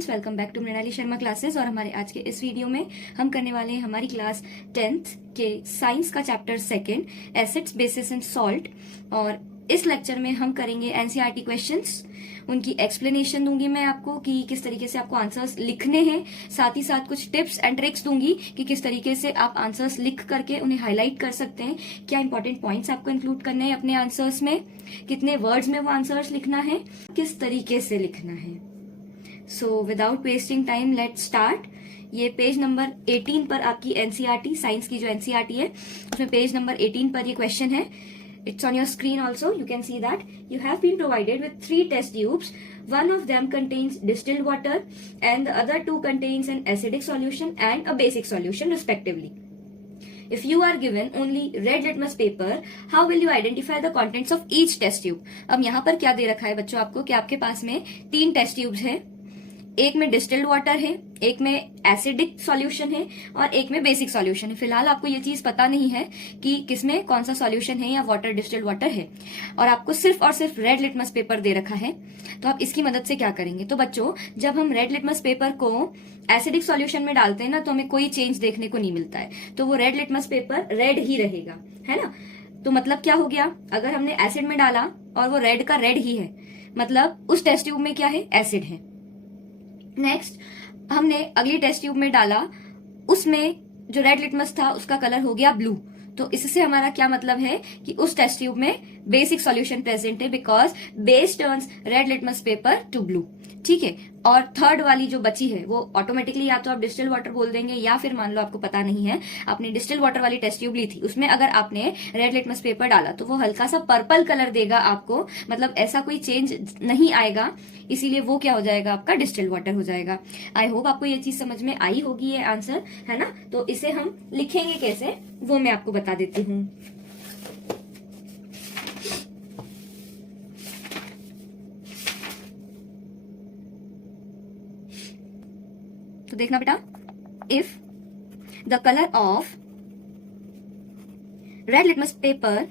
Students, welcome back to Mrinali Sharma classes. और हमारे आज के इस वीडियो में हम करने वाले हैं हमारी क्लास 10th के साइंस का chapter 2 acids bases and salt. और इस लेक्चर में हम करेंगे एनसीईआरटी क्वेश्चंस, उनकी एक्सप्लेनेशन दूंगी मैं आपको कि किस तरीके से आपको आंसर्स लिखने हैं, साथ ही साथ कुछ टिप्स एंड ट्रिक्स दूंगी कि किस तरीके से आप आंसर्स लिख करके उन्हें हाईलाइट कर सकते हैं, क्या इंपॉर्टेंट पॉइंट्स आपको इंक्लूड करने हैं अपने आंसर्स में, कितने वर्ड्स में वो आंसर्स लिखना है, किस तरीके से लिखना है। So without wasting time let's start. ये पेज नंबर 18 पर आपकी एनसीईआरटी साइंस की जो एनसीईआरटी है उसमें पेज नंबर 18 पर ये क्वेश्चन है। It's on your screen also. You can see that you have been provided with 3 test tubes. One of them contains distilled water and the other 2 contains an acidic solution and a basic solution respectively. If you are given only red litmus paper, how will you identify the contents of each test tube? अब यहाँ पर क्या दे रखा है बच्चों आपको कि आपके पास में 3 टेस्ट ट्यूब्स हैं, एक में डिस्टिल्ड वाटर है, एक में एसिडिक सॉल्यूशन है और एक में बेसिक सॉल्यूशन है। फिलहाल आपको ये चीज पता नहीं है कि किसमें कौन सा सॉल्यूशन है या वाटर डिस्टिल्ड वाटर है, और आपको सिर्फ और सिर्फ रेड लिटमस पेपर दे रखा है। तो आप इसकी मदद से क्या करेंगे? तो बच्चों, जब हम रेड लिटमस पेपर को एसिडिक सॉल्यूशन में डालते हैं ना, तो हमें कोई चेंज देखने को नहीं मिलता है, तो वो रेड लिटमस पेपर रेड ही रहेगा, है ना। तो मतलब क्या हो गया, अगर हमने एसिड में डाला और वो रेड का रेड ही है, मतलब उस टेस्ट ट्यूब में क्या है, एसिड है। नेक्स्ट, हमने अगली टेस्ट ट्यूब में डाला, उसमें जो रेड लिटमस था उसका कलर हो गया ब्लू। तो इससे हमारा क्या मतलब है कि उस टेस्ट ट्यूब में बेसिक सॉल्यूशन प्रेजेंट है, because base turns red litmus paper two blue. ठीक है। और थर्ड वाली जो बची है वो ऑटोमेटिकली या तो आप डिस्टिल वाटर बोल देंगे, या फिर मान लो आपको पता नहीं है, आपने डिस्टिल वाटर वाली टेस्ट ट्यूब ली थी, उसमें अगर आपने रेड लिटमस पेपर डाला तो वो हल्का सा पर्पल कलर देगा आपको, मतलब ऐसा कोई चेंज नहीं आएगा, इसीलिए वो क्या हो जाएगा, आपका डिस्टिल वाटर हो जाएगा। आई होप आपको ये चीज समझ में आई होगी, ये आंसर है ना। तो इसे हम लिखेंगे कैसे वो मैं आपको बता देती हूँ। तो देखना बेटा, if the colour of red litmus paper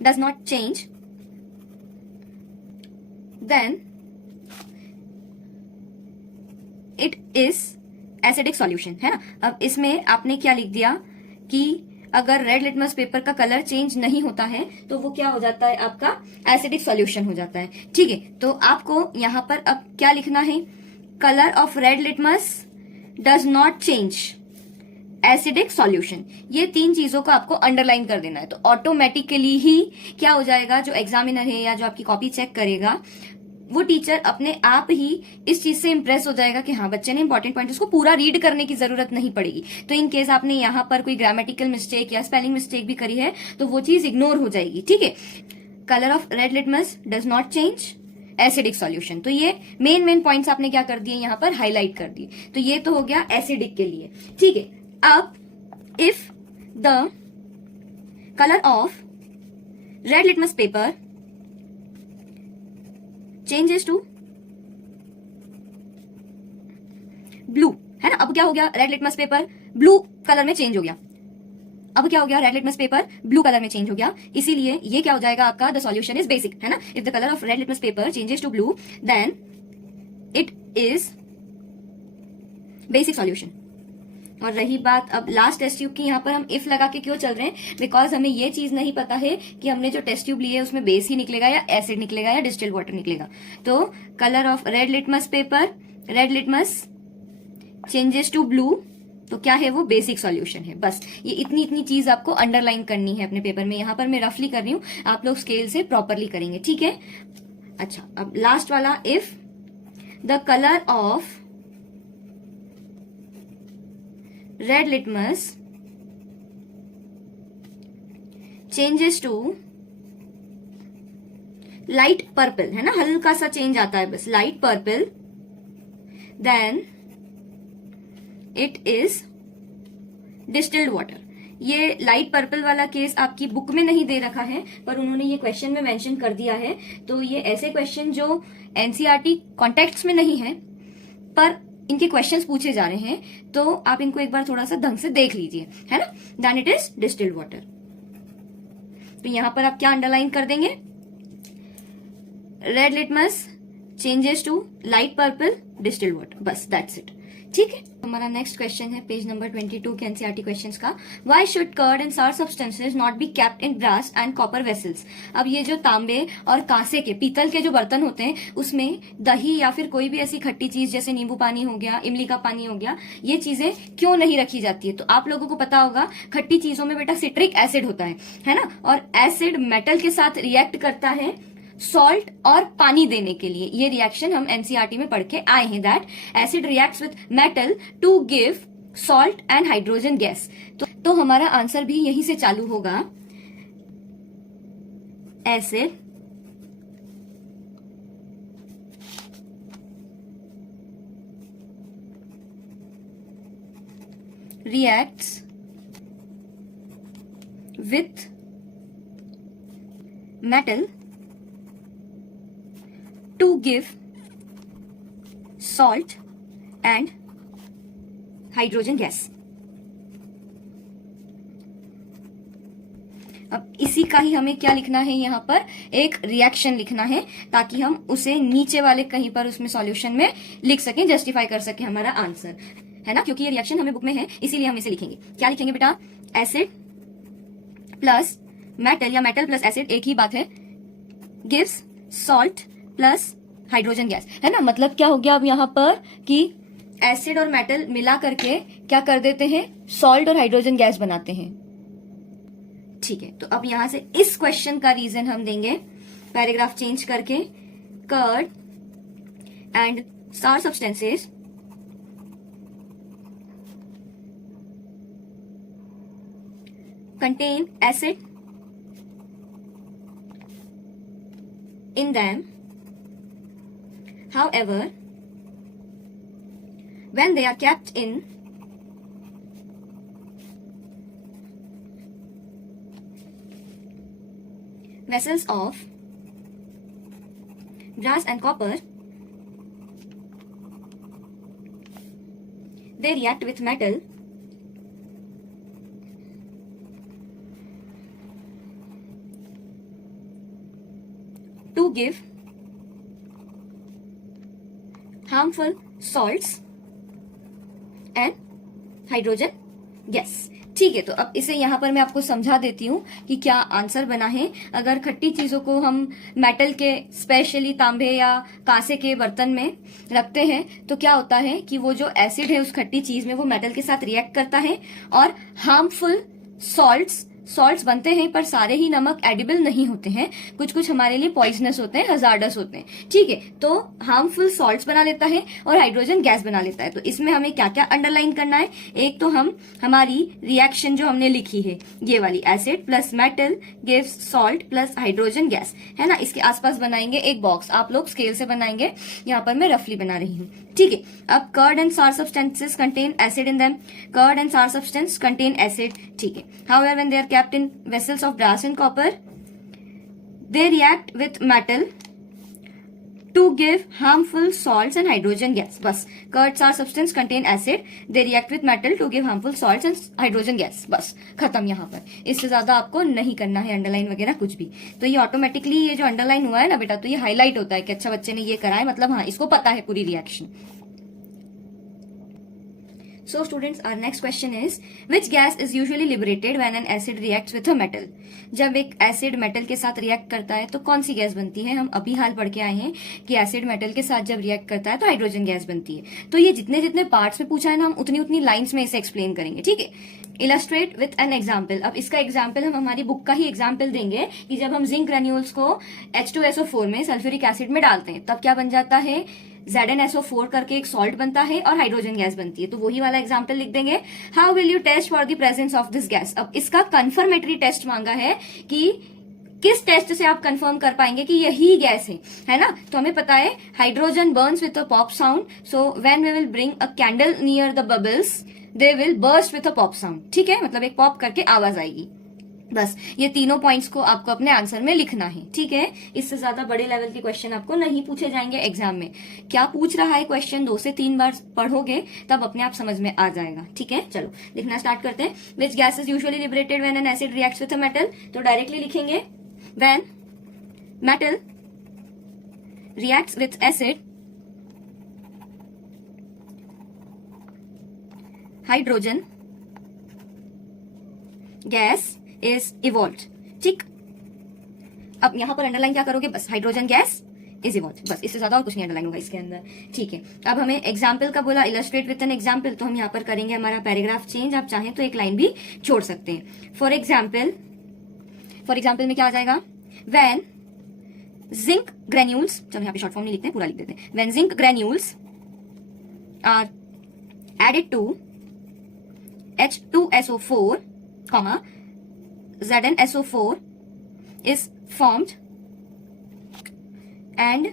does not change, then it is acidic solution, है ना। अब इसमें आपने क्या लिख दिया कि अगर रेड लिटमस पेपर का कलर चेंज नहीं होता है तो वो क्या हो जाता है, आपका एसिडिक सॉल्यूशन हो जाता है। ठीक है, तो आपको यहां पर अब क्या लिखना है, colour of red litmus does not change, acidic solution. ये 3 चीजों को आपको अंडरलाइन कर देना है, तो ऑटोमेटिकली ही क्या हो जाएगा, जो एग्जामिनर है या जो आपकी कॉपी चेक करेगा वो टीचर अपने आप ही इस चीज से इंप्रेस हो जाएगा कि हाँ, बच्चे ने इंपॉर्टेंट पॉइंट, उसको पूरा रीड करने की जरूरत नहीं पड़ेगी। तो इन केस आपने यहाँ पर कोई ग्रामेटिकल मिस्टेक या स्पेलिंग मिस्टेक भी करी है तो वो चीज इग्नोर हो जाएगी। ठीक है, colour of red litmus does not change, acidic solution. तो ये मेन पॉइंट्स आपने क्या कर दिए, यहाँ पर हाईलाइट कर दिए। तो ये तो हो गया एसिडिक के लिए। ठीक है, अब if the colour of red litmus paper changes to blue, है ना। अब क्या हो गया, red litmus paper blue colour में चेंज हो गया। अब क्या हो गया, red litmus paper blue colour में चेंज हो गया, इसीलिए ये क्या हो जाएगा आपका, द सॉल्यूशन इज बेसिक, है ना। If the colour of red litmus paper changes to blue then it is basic solution. और रही बात अब लास्ट टेस्ट ट्यूब की, यहाँ पर हम इफ लगा के क्यों चल रहे हैं, बिकॉज हमें ये चीज नहीं पता है कि हमने जो टेस्ट ट्यूब ली है उसमें बेस ही निकलेगा या एसिड निकलेगा या डिस्टिल्ड वाटर निकलेगा। तो colour of red litmus paper, red litmus changes to blue, तो क्या है वो, बेसिक सॉल्यूशन है। बस ये इतनी चीज आपको अंडरलाइन करनी है अपने पेपर में। यहाँ पर मैं रफली कर रही हूँ, आप लोग स्केल से प्रॉपरली करेंगे। ठीक है, अच्छा, अब लास्ट वाला, if the colour of red litmus changes to light purple, है ना, हल्का सा चेंज आता है बस, light purple, then it is distilled water. ये लाइट पर्पल वाला केस आपकी बुक में नहीं दे रखा है, पर उन्होंने ये क्वेश्चन में मेंशन कर दिया है। तो ये ऐसे क्वेश्चन जो एनसीईआरटी कॉन्टेक्स्ट में नहीं है पर इनके क्वेश्चंस पूछे जा रहे हैं, तो आप इनको एक बार थोड़ा सा ढंग से देख लीजिए, है ना। Then it is distilled water. तो यहां पर आप क्या अंडरलाइन कर देंगे, red litmus changes to light purple distilled water, बस दैट्स इट। ठीक है, हमारा नेक्स्ट क्वेश्चन है पेज नंबर 22 के एनसीईआरटी क्वेश्चंस का। Why should curd and sour substances not be kept in brass and copper vessels. अब ये जो तांबे और कांसे के, पीतल के जो बर्तन होते हैं उसमें दही या फिर कोई भी ऐसी खट्टी चीज जैसे नींबू पानी हो गया, इमली का पानी हो गया, ये चीजें क्यों नहीं रखी जाती है? तो आप लोगों को पता होगा खट्टी चीजों में बेटा सिट्रिक एसिड होता है ना, और एसिड मेटल के साथ रिएक्ट करता है सॉल्ट और पानी देने के लिए। ये रिएक्शन हम एनसीईआरटी में पढ़ के आए हैं, that acid reacts with metal to give salt and hydrogen gas. तो हमारा आंसर भी यहीं से चालू होगा। Acid reacts with metal to give salt and hydrogen gas। अब इसी का ही हमें क्या लिखना है, यहाँ पर एक रिएक्शन लिखना है ताकि हम उसे नीचे वाले कहीं पर उसमें सॉल्यूशन में लिख सकें, जस्टिफाई कर सकें हमारा आंसर, है ना, क्योंकि ये रिएक्शन हमें बुक में है इसीलिए हम इसे लिखेंगे। क्या लिखेंगे बेटा? एसिड प्लस मेटल या मेटल प्लस एसिड एक ही बात है, gives salt plus hydrogen gas, है ना। मतलब क्या हो गया अब यहाँ पर कि एसिड और मेटल मिला करके क्या कर देते हैं, सॉल्ट और हाइड्रोजन गैस बनाते हैं। ठीक है, तो अब यहां से इस क्वेश्चन का रीजन हम देंगे पैराग्राफ चेंज करके। Curd and sour substances contain acid in them, however when they are kept in vessels of brass and copper, they react with metal to give harmful salts and hydrogen gas। ठीक है, तो अब इसे यहाँ पर मैं आपको समझा देती हूँ कि क्या आंसर बना है। अगर खट्टी चीजों को हम मेटल के, स्पेशली तांबे या कांसे के बर्तन में रखते हैं तो क्या होता है कि वो जो एसिड है उस खट्टी चीज में वो मेटल के साथ रिएक्ट करता है और हार्मफुल सॉल्ट्स बनते हैं, पर सारे ही नमक एडिबल नहीं होते हैं, कुछ कुछ हमारे लिए पॉइजनस होते हैं, हजार्डस होते हैं। ठीक है, तो हार्मफुल सॉल्ट्स बना लेता है और हाइड्रोजन गैस बना लेता है। तो इसमें हमें क्या क्या अंडरलाइन करना है? एक तो हम हमारी रिएक्शन जो हमने लिखी है ये वाली, acid plus metal gives salt plus hydrogen gas, है ना, इसके आसपास बनाएंगे एक बॉक्स। आप लोग स्केल से बनाएंगे, यहाँ पर मैं रफली बना रही हूँ। ठीक है, अब curd and sour substances contain acid in them, curd and sour substance contain acid. ठीक है, however when they are kept in vessels of brass and copper, they react with metal to give harmful salts and hydrogen gas। बस, curd सार substance contain acid, they react with metal to give harmful salts and hydrogen gas। बस खत्म। यहाँ पर इससे ज्यादा आपको नहीं करना है अंडरलाइन वगैरह कुछ भी। तो ये ऑटोमेटिकली ये जो अंडरलाइन हुआ है ना बेटा, तो ये हाईलाइट होता है कि अच्छा बच्चे ने ये करा है, मतलब हाँ इसको पता है पूरी reaction. So students, our next question is, which gas is usually liberated when an acid reacts with a metal? जब एक एसिड मेटल के साथ रिएक्ट करता है तो कौन सी गैस बनती है? हम अभी हाल पढ़ के आए हैं कि एसिड मेटल के साथ जब रिएक्ट करता है तो हाइड्रोजन गैस बनती है। तो ये जितने जितने पार्ट्स में पूछा है ना, हम उतनी उतनी लाइन्स में इसे एक्सप्लेन करेंगे। ठीक है, इलस्ट्रेट विथ एन एग्जाम्पल। अब इसका एग्जाम्पल हम हमारी बुक का ही एग्जाम्पल देंगे कि जब हम जिंक ग्रेन्यूल्स को H2SO4 में सल्फ्यूरिक एसिड में डालते हैं तब क्या बन जाता है, ZnSO4 करके एक सॉल्ट बनता है और हाइड्रोजन गैस बनती है। तो वही वाला एग्जाम्पल लिख देंगे। How will you test for the presence of this gas? अब इसका कंफर्मेटरी टेस्ट मांगा है कि किस टेस्ट से आप कंफर्म कर पाएंगे कि यही गैस है ना। तो हमें पता है hydrogen burns with a pop sound, so when we will bring a candle near the bubbles they will burst with a pop sound. ठीक है, मतलब एक पॉप करके आवाज आएगी। बस ये तीनों पॉइंट्स को आपको अपने आंसर में लिखना है। ठीक है, इससे ज्यादा बड़े लेवल के क्वेश्चन आपको नहीं पूछे जाएंगे एग्जाम में। क्या पूछ रहा है क्वेश्चन 2 से 3 बार पढ़ोगे तब अपने आप समझ में आ जाएगा। ठीक है, चलो लिखना स्टार्ट करते हैं। Which gas is usually liberated when an acid reacts with a metal? तो डायरेक्टली लिखेंगे when metal reacts with acid, hydrogen gas is evolved. ठीक, अब यहां पर अंडरलाइन क्या करोगे, बस हाइड्रोजन गैस इज इवॉल्व, बस इससे ज्यादा और कुछ नहीं अंडरलाइन होगा इसके अंदर। ठीक है, अब हमें एग्जाम्पल का बोला, इलस्ट्रेट विथ एन एग्जाम्पल, तो हम यहाँ पर करेंगे हमारा पैराग्राफ चेंज। आप चाहें तो एक लाइन भी छोड़ सकते हैं। फॉर एग्जाम्पल में क्या आ जाएगा, व्हेन जिंक ग्रेन्यूल्स, चलो यहाँ पे शॉर्ट फॉर्म नहीं लिखते हैं, पूरा लिख देते हैं। When zinc granules are added to H2SO4, ZnSO4 is formed and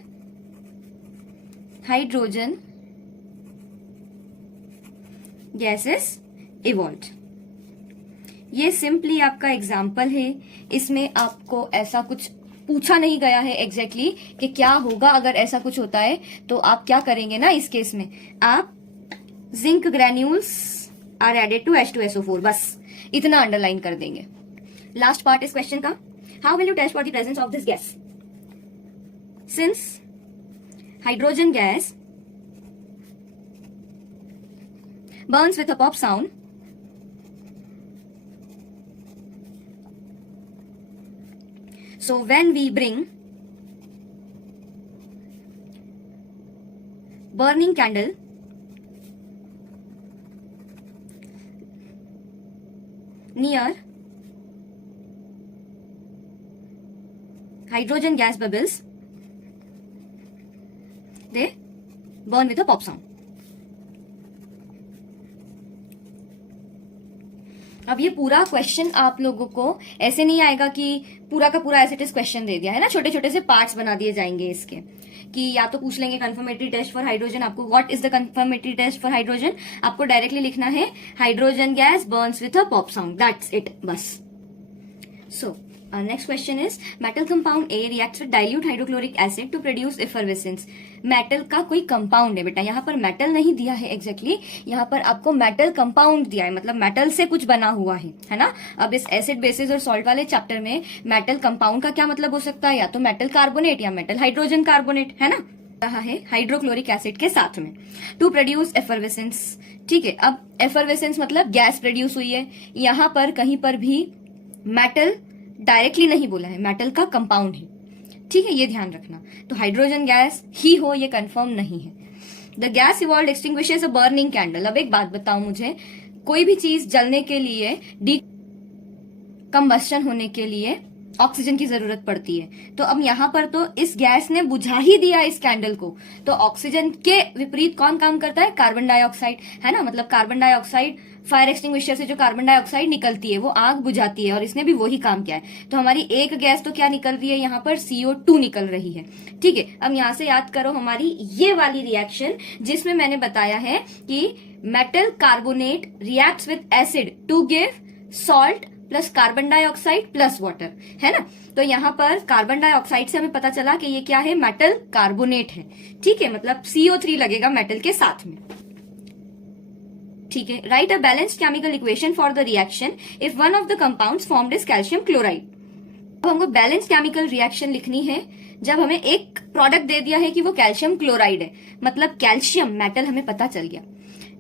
hydrogen gas is evolved। ये सिंपली आपका एग्जाम्पल है, इसमें आपको ऐसा कुछ पूछा नहीं गया है एग्जैक्टली कि क्या होगा अगर ऐसा कुछ होता है, तो आप क्या करेंगे ना इस केस में, आप zinc granules are added to H2SO4, बस इतना अंडरलाइन कर देंगे। लास्ट पार्ट इस क्वेश्चन का, how will you test for the presence of this gas, since hydrogen gas burns with a pop sound, so when we bring burning candle near hydrogen gas bubbles, they burn with a pop sound। अब ये पूरा question आप लोगों को ऐसे नहीं आएगा कि पूरा का पूरा एज इट इज क्वेश्चन दे दिया है ना, छोटे छोटे से पार्ट्स बना दिए जाएंगे इसके, कि या तो पूछ लेंगे कंफर्मेटरी टेस्ट फॉर हाइड्रोजन, आपको what is the confirmatory test for hydrogen, आपको डायरेक्टली लिखना है hydrogen gas burns with a pop sound, that's it बस। So next question is metal compound A reacts with dilute hydrochloric acid to produce effervescence. Metal का कोई compound है बेटा, यहाँ पर मेटल नहीं दिया है एग्जैक्टली, यहाँ पर आपको मेटल कंपाउंड दिया है, मतलब मेटल से कुछ बना हुआ है ना। अब इस एसिड बेसिस और सॉल्ट वाले चैप्टर में मेटल कंपाउंड का क्या मतलब हो सकता है, या तो मेटल कार्बोनेट या मेटल हाइड्रोजन कार्बोनेट, है ना, रहा है हाइड्रोक्लोरिक एसिड के साथ में टू प्रोड्यूस एफरवेसेंस। ठीक है, अब एफरवेसेंस मतलब गैस प्रोड्यूस हुई है, यहाँ पर कहीं पर भी मेटल डायरेक्टली नहीं बोला है, मेटल का कंपाउंड है। ठीक है, ये ध्यान रखना, तो हाइड्रोजन गैस ही हो ये कंफर्म नहीं है। The gas evolve extinguishes a burning candle. अब एक बात बताओ मुझे, कोई भी चीज जलने के लिए, कंबस्शन होने के लिए ऑक्सीजन की जरूरत पड़ती है, तो अब यहाँ पर तो इस गैस ने बुझा ही दिया इस कैंडल को, तो ऑक्सीजन के विपरीत कौन काम करता है, कार्बन डाइऑक्साइड, है ना। मतलब कार्बन डाइऑक्साइड, फायर एक्सटिंग्विशर से जो कार्बन डाइऑक्साइड निकलती है वो आग बुझाती है, और इसने भी वही काम किया है। तो हमारी एक गैस तो क्या निकल रही है, यहाँ पर CO2 निकल रही है। ठीक है, अब यहाँ से याद करो हमारी ये वाली रिएक्शन जिसमें मैंने बताया है कि metal carbonate reacts with acid to give salt plus carbon dioxide plus water, है ना। तो यहाँ पर कार्बन डाइऑक्साइड से हमें पता चला कि ये क्या है, मेटल कार्बोनेट है। ठीक है, मतलब CO3 लगेगा मेटल के साथ में। ठीक है, right a balanced chemical equation for the reaction if one of the compounds formed is calcium chloride. अब हमको बैलेंस केमिकल रिएक्शन लिखनी है जब हमें एक प्रोडक्ट दे दिया है कि वो कैल्शियम क्लोराइड है, मतलब कैल्शियम मेटल हमें पता चल गया,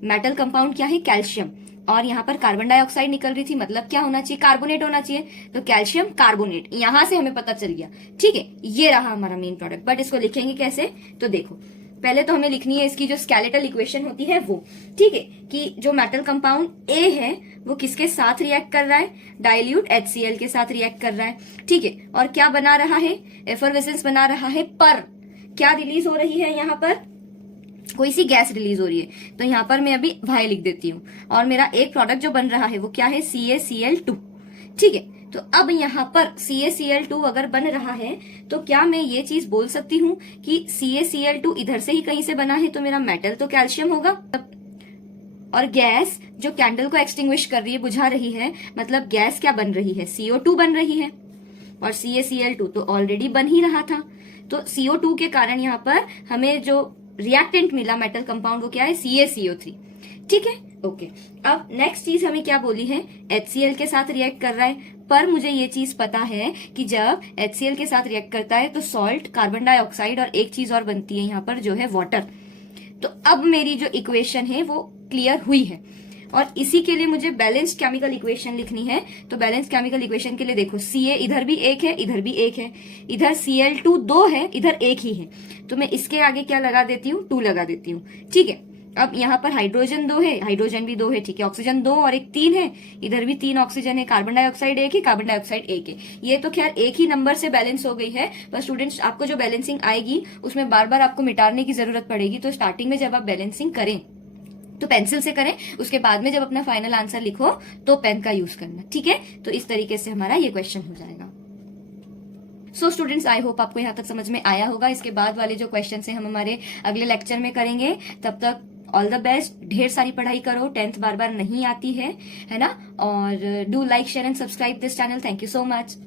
मेटल कंपाउंड क्या है, कैल्शियम, और यहाँ पर कार्बन डाइऑक्साइड निकल रही थी, मतलब क्या होना चाहिए, कार्बोनेट होना चाहिए, तो कैल्शियम कार्बोनेट, यहां से हमें पता चल गया। ठीक है, ये रहा हमारा मेन प्रोडक्ट। बट इसको लिखेंगे कैसे, तो देखो पहले तो हमें लिखनी है इसकी जो स्केलेटल इक्वेशन होती है वो। ठीक है, कि जो मेटल कंपाउंड ए है वो किसके साथ रिएक्ट कर रहा है, डाइल्यूट HCl के साथ रिएक्ट कर रहा है। ठीक है, और क्या बना रहा है, एफरवेसेंस बना रहा है, पर क्या रिलीज हो रही है, यहाँ पर कोई सी गैस रिलीज हो रही है, तो यहाँ पर मैं अभी Y लिख देती हूँ, और मेरा एक प्रोडक्ट जो बन रहा है वो क्या है, CaCl2। ठीक है, तो अब यहाँ पर CaCl2 अगर बन रहा है तो क्या मैं ये चीज बोल सकती हूँ कि CaCl2 इधर से ही कहीं से बना है, तो मेरा मेटल तो कैल्शियम होगा, और गैस जो कैंडल को एक्सटिंग्विश कर रही है, बुझा रही है, मतलब गैस क्या बन रही है, CO2 बन रही है, और CaCl2 तो ऑलरेडी बन ही रहा था, तो CO2 के कारण यहाँ पर हमें जो रिएक्टेंट मिला मेटल कंपाउंड वो क्या है, CaCO3। ठीक है, ओके। अब नेक्स्ट चीज हमें क्या बोली है, HCl के साथ रिएक्ट कर रहा है, पर मुझे ये चीज पता है कि जब HCl के साथ रिएक्ट करता है तो सॉल्ट, कार्बन डाइऑक्साइड और एक चीज और बनती है यहाँ पर जो है वाटर। तो अब मेरी जो इक्वेशन है वो क्लियर हुई है और इसी के लिए मुझे बैलेंस्ड केमिकल इक्वेशन लिखनी है। तो बैलेंस्ड केमिकल इक्वेशन के लिए देखो Ca इधर भी एक है, इधर भी एक है, इधर Cl2 2 है, इधर एक ही है, तो मैं इसके आगे क्या लगा देती हूँ, 2 लगा देती हूँ। ठीक है, अब यहाँ पर हाइड्रोजन 2 है, हाइड्रोजन भी 2 है, ठीक है, ऑक्सीजन 2 और एक 3 है, इधर भी 3 ऑक्सीजन है, कार्बन डाइऑक्साइड 1 है, कार्बन डाइऑक्साइड 1 है। ये तो खैर एक ही नंबर से बैलेंस हो गई है, पर स्टूडेंट्स आपको जो बैलेंसिंग आएगी उसमें बार बार आपको मिटाने की जरूरत पड़ेगी। तो स्टार्टिंग में जब आप बैलेंसिंग करें तो पेंसिल से करें, उसके बाद में जब अपना फाइनल आंसर लिखो तो पेन का यूज करना, ठीक है। तो इस तरीके से हमारा ये क्वेश्चन हो जाएगा। सो स्टूडेंट्स, आई होप आपको यहाँ तक समझ में आया होगा। इसके बाद वाले जो क्वेश्चन है हम हमारे अगले लेक्चर में करेंगे। तब तक ऑल द बेस्ट, ढेर सारी पढ़ाई करो, 10th बार बार नहीं आती है ना। और do like, share and subscribe this channel. Thank you so much.